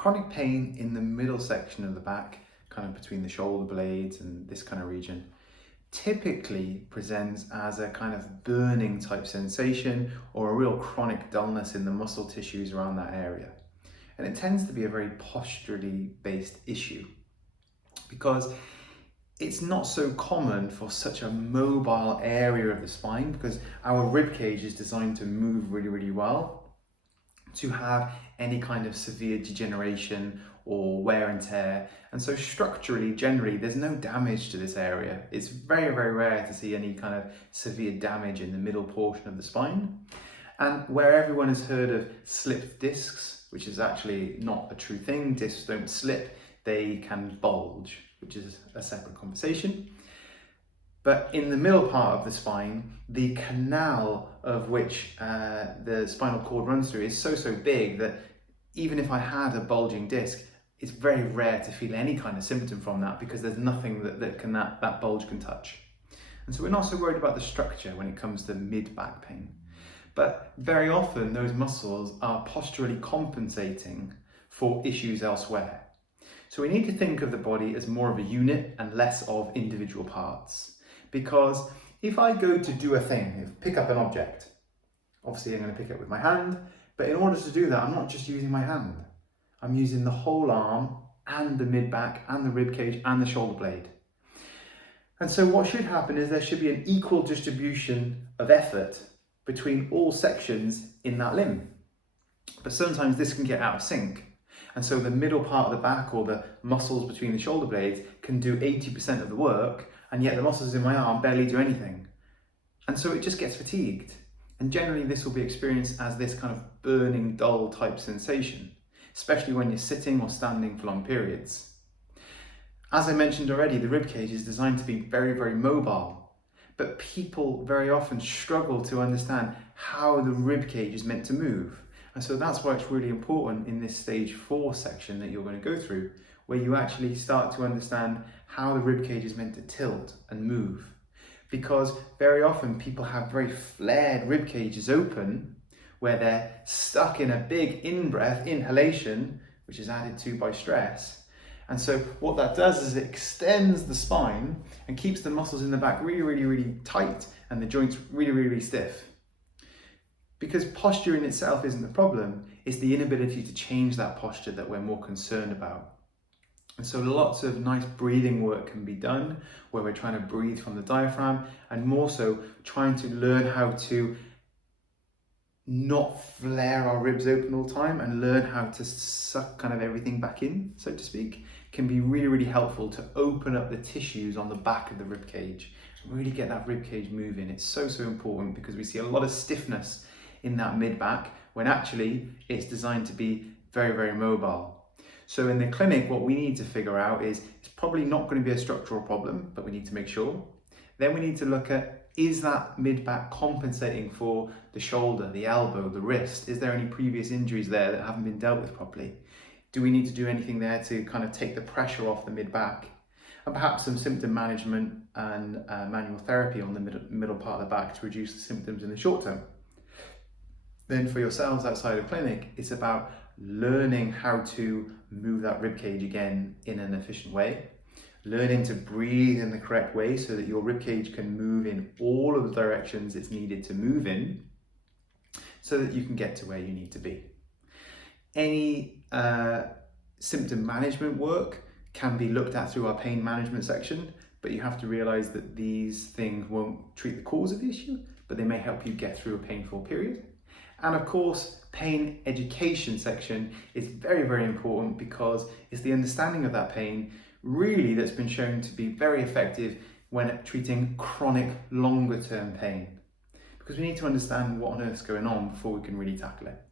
Chronic pain in the middle section of the back, kind of between the shoulder blades and this kind of region, typically presents as a kind of burning type sensation or a real chronic dullness in the muscle tissues around that area. And it tends to be a very posturally based issue because it's not so common for such a mobile area of the spine, because our rib cage is designed to move really, really well, to have any kind of severe degeneration or wear and tear. And so structurally, generally, there's no damage to this area. It's very, very rare to see any kind of severe damage in the middle portion of the spine. And where everyone has heard of slipped discs, which is actually not a true thing, discs don't slip, they can bulge, which is a separate conversation. But in the middle part of the spine, the canal of which the spinal cord runs through is so big that even if I had a bulging disc, it's very rare to feel any kind of symptom from that, because there's nothing that bulge can touch. And so we're not so worried about the structure when it comes to mid-back pain. But very often those muscles are posturally compensating for issues elsewhere. So we need to think of the body as more of a unit and less of individual parts. Because if I go to do a thing, pick up an object, obviously I'm going to pick it with my hand, but in order to do that, I'm not just using my hand. I'm using the whole arm and the mid-back and the rib cage and the shoulder blade. And so what should happen is there should be an equal distribution of effort between all sections in that limb. But sometimes this can get out of sync. And so the middle part of the back, or the muscles between the shoulder blades, can do 80% of the work, and yet the muscles in my arm barely do anything. And so it just gets fatigued. And generally this will be experienced as this kind of burning, dull type sensation, especially when you're sitting or standing for long periods. As I mentioned already, the rib cage is designed to be very, very mobile, but people very often struggle to understand how the rib cage is meant to move. And so that's why it's really important in this stage 4 section that you're going to go through, where you actually start to understand how the rib cage is meant to tilt and move. Because very often people have very flared rib cages open, where they're stuck in a big in-breath, inhalation, which is added to by stress. And so what that does is it extends the spine and keeps the muscles in the back really, really, really tight and the joints really, really, really stiff. Because posture in itself isn't the problem, it's the inability to change that posture that we're more concerned about. And so lots of nice breathing work can be done, where we're trying to breathe from the diaphragm, and more so trying to learn how to not flare our ribs open all the time and learn how to suck kind of everything back in, so to speak, can be really, really helpful to open up the tissues on the back of the rib cage and really get that rib cage moving. It's so important, because we see a lot of stiffness in that mid-back when actually it's designed to be very, very mobile. So in the clinic, what we need to figure out is it's probably not going to be a structural problem, but we need to make sure. Then we need to look at, is that mid-back compensating for the shoulder, the elbow, the wrist? Is there any previous injuries there that haven't been dealt with properly? Do we need to do anything there to kind of take the pressure off the mid-back? And perhaps some symptom management and manual therapy on the middle part of the back to reduce the symptoms in the short term. Then for yourselves outside of clinic, it's about learning how to move that rib cage again in an efficient way, learning to breathe in the correct way so that your rib cage can move in all of the directions it's needed to move in, so that you can get to where you need to be. Any symptom management work can be looked at through our pain management section, but you have to realize that these things won't treat the cause of the issue, but they may help you get through a painful period. And of course, pain education section is very, very important, because it's the understanding of that pain really that's been shown to be very effective when treating chronic longer term pain. Because we need to understand what on earth's going on before we can really tackle it.